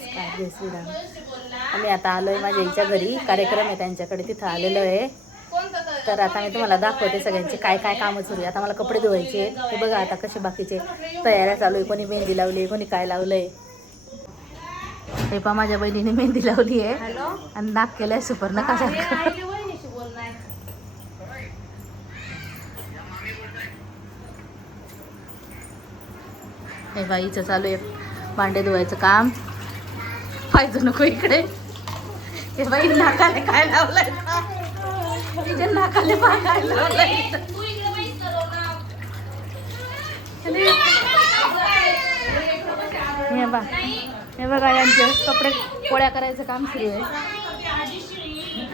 नमस्कार, जय श्रीराम. आम्ही आता आलोय माझ्या आईच्या घरी, कार्यक्रम आहे त्यांच्याकडे, तिथं आलेलो आहे. तर आता मी तुम्हाला दाखवते सगळ्यांचे काय काय कामं सुरू आहे. आता मला कपडे धुवायचे आहेत. हे बघा आता कसे बाकीचे तयाऱ्या चालू आहे. कोणी मेहंदी लावली, कोणी काय लावलंय. हे पा माझ्या बहिणीने मेहंदी लावली आहे आणि नाक केलंय सुपर नकासारखं. हे बाईचं चालू आहे भांडे धुवायचं काम. पाहिजे नको इकडे. हे बाई नाकाले काय लावलंय, तिच्या नाकाले काय लावलंय. हे बघा यांचे कपडे पोळ्या करायचं काम सुरू आहे.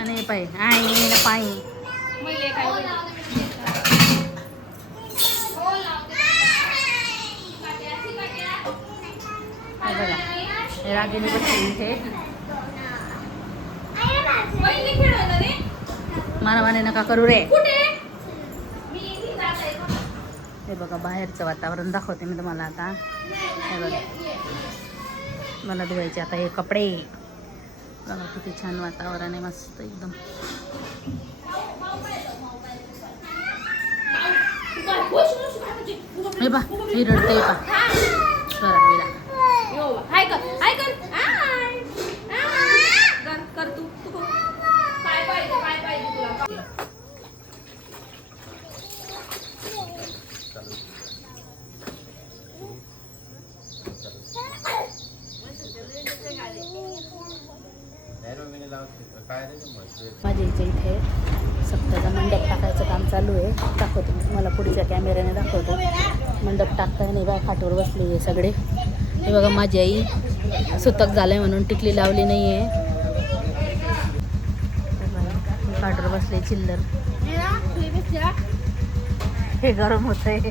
आणि हे पाय आई ना पायी बघा हे रागिनी बसली इथे. मानवाने नका करू रे. हे बघा बाहेरचं वातावरण दाखवते मी तुम्हाला आता. हे बघा मला धुवायचे आता हे कपडे. बघा किती छान वातावरण आहे, मस्त एकदम. हे बा ही रडते पा कर तू काय पाहिजे तुला. माझ्या इथे सप्ताचा मंडप टाकायचं काम चालू आहे. दाखवतो मी तुम्हाला पुढच्या कॅमेऱ्याने दाखवतो. मंडप टाकताय नाही बा, खाटवर बसले हे सगळे. हे बघा माझी आई सुतक झालंय म्हणून टिकली लावली नाही आहे. खाटवर बसले चिल्लर. हे गरम होत आहे.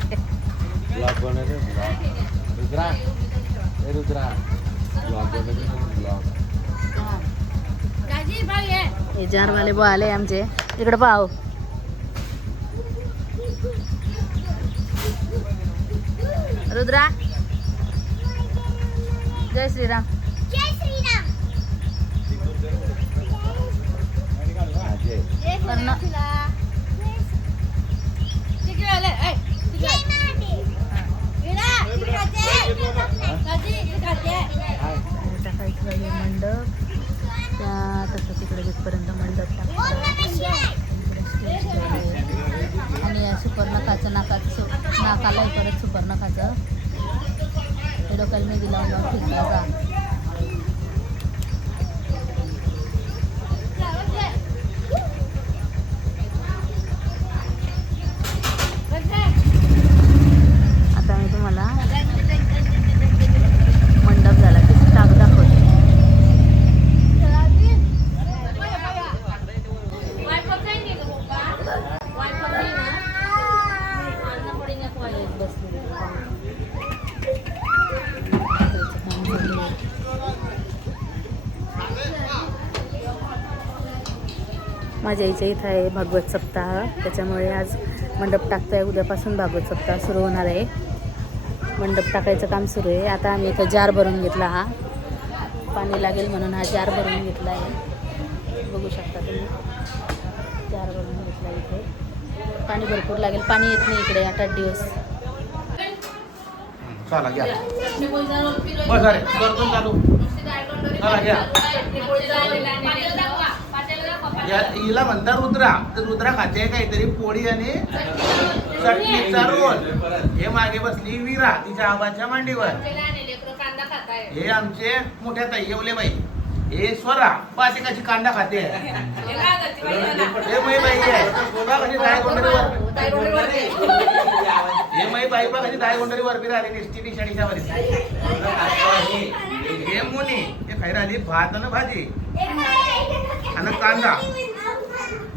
हे जारवाले बो आले आमचे इकडे पाहू. रुद्रा जय श्रीराम. जय श्रीराम. मंडप त्या तसं तिकडे जिथपर्यंत मंडप आणि या सुपर्णखाचं नाकालाही परत सुपर्णखाचं हे डोक्याला मेहंदी लावून फिरला जा. आता मी तुम्हाला मंडप झाला की टाक दाखवते. माझ्या आईच्या इथं आहे भागवत सप्ताह, त्याच्यामुळे आज मंडप टाकतोय. उद्यापासून भागवत सप्ताह सुरू होणार आहे. मंडप टाकायचं काम सुरू आहे. आता आम्ही इथं जार भरून घेतला. हा पाणी लागेल म्हणून हा जार भरून घेतला आहे. बघू शकता तुम्ही, जार भरून घेतला. इथे पाणी भरपूर लागेल. पाणी येत नाही इकडे 8-8 दिवस. चला घ्या बस अरे करतो चालू. चला घ्या. हिला म्हणतात रुद्रा, तर रुद्रा खाते काहीतरी पोळी आणि चटणीचा रोल. हे मागे बसली वीरा तिच्या आबाच्या मांडीवर. हे आमचे मोठ्या ताई येवले बाई. हे स्वरा पाते कशी कांदा खाते. हे मै बाई आहे कशी डाळ गोंडरीवर. हे मै बाई पा कशी डाळ गोंडरीवर बी राहिली निष्ठी निशाणीच्या वर. हे मुनी हे खाई राहिली भात आणि भाजी आणि कांदा.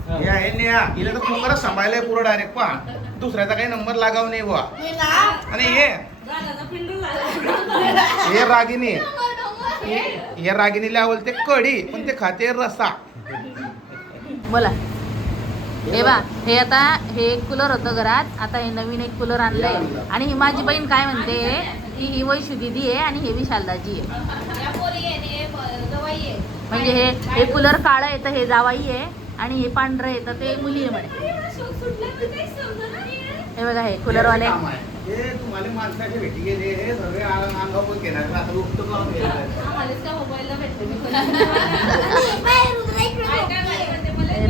हे आहे नेहा, हिला तर कुकरच सांभाळलाय पुरं डायरेक्ट पा. दुसऱ्याचा काही नंबर लागाव नाही बुवा. आणि हे रागिनी, हे रागिनीला आवडते कढी पण ते खाते रसा. बोला. हे बा हे आता हे एक कूलर होतं घरात, आता हे नवीन एक कूलर आणलंय. आणि ही माझी बहीण काय म्हणते की ही वैशू दीदी आहे आणि हे विशाल दाजी आहे. म्हणजे हे कूलर काळं आहे तर हे जावाई आहे आणि हे पांढरं आहे तर ते मुली आहे म्हणे. हे बघा हे कूलरवाले. हे तुम्हाला माणसाचे भेटी गेले हे सगळे अंगावर घेणार आता उठतो लावून घ्यायचं.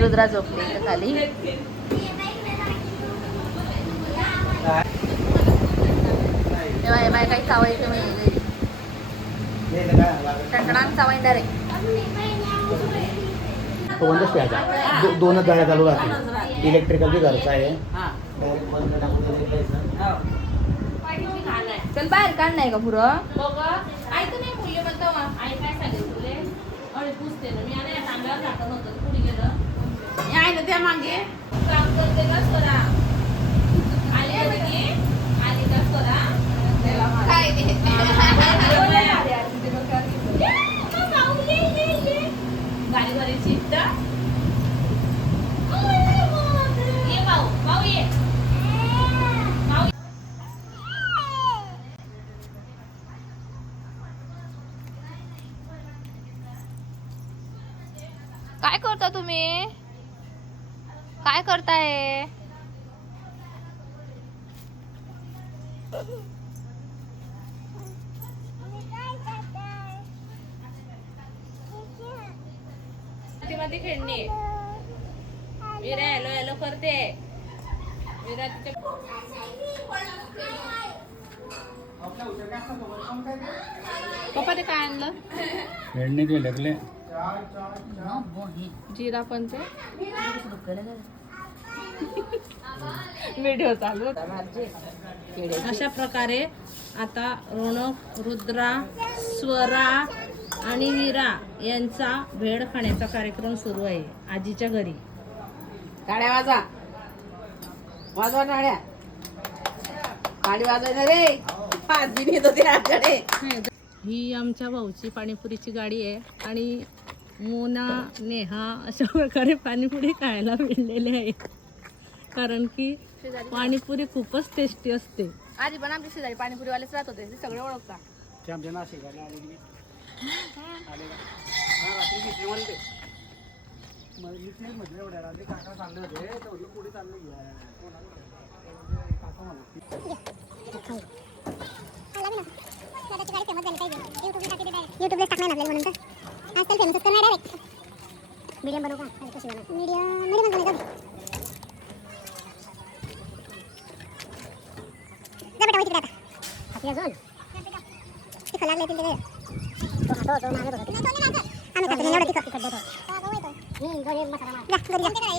रुद्रा झोपली इथं खाली. तेव्हा हे बाय काही चावाई टणटणान चावाईंदार आहे. बंदच ठेवायचा. दोनच गाड्या चालू राहतील. इलेक्ट्रिकल बी घरचं आहे. डायरेक्ट बंद टाकून चल बाहेर काढ नाही का पुरं. आहे ना त्या मागे काम करते का स्वरा आली का स्वरा काय गाडी भरायची ये भाऊ ये. काय करता तुम्ही. काय करताय. मध्ये खेळणे. विरा हॅलो हॅलो करते. विरा तिच्या पप्पा ते काय आणलं. खेळणे ते लागले. जिरा पण ते व्हिडिओ चालू. अशा प्रकारे आता रोनक, रुद्रा, स्वरा आणि वीरा यांचा भेळ खाण्याचा कार्यक्रम सुरू आहे आजीच्या घरी. टाळ्या वाजा. वाजवा टाळ्या. गाडी वाजवायला रे. आजीने येतो ते आजकडे. ही आमच्या भाऊची पाणीपुरीची गाडी आहे आणि मोना, नेहा अशा प्रकारे पाणीपुरी खायला मिळलेले आहे कारण की पाणीपुरी खूपच टेस्टी असते. आधी पण आमची शेजारी पाणीपुरीवालेच राहत होते. ते सगळे ओळखता. युट्यूबला टाकणार आपल्याला म्हणून तर आजकाल फेमस करणार डायरेक्ट. मीडियम बनवू का कशी बनवू. मीडियम बनवायचं. जा बेटा तिकडे आता. हाती अजून तिखट लागले तिथे काय. तो मागत होता. आम्ही खातो एवढं तिखट देतो. जा घरी जा.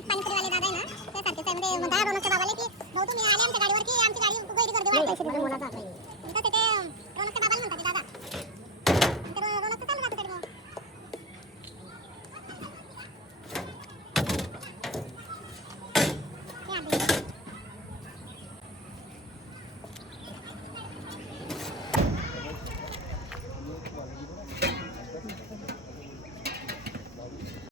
पाणीपुरीवाले दादा आहे ना ते सारखे म्हणजे म्हणता रोनकच्या बाबाला की भाऊ तुम्ही आले आमच्या गाडीवर की आमची गाडी उभं करते.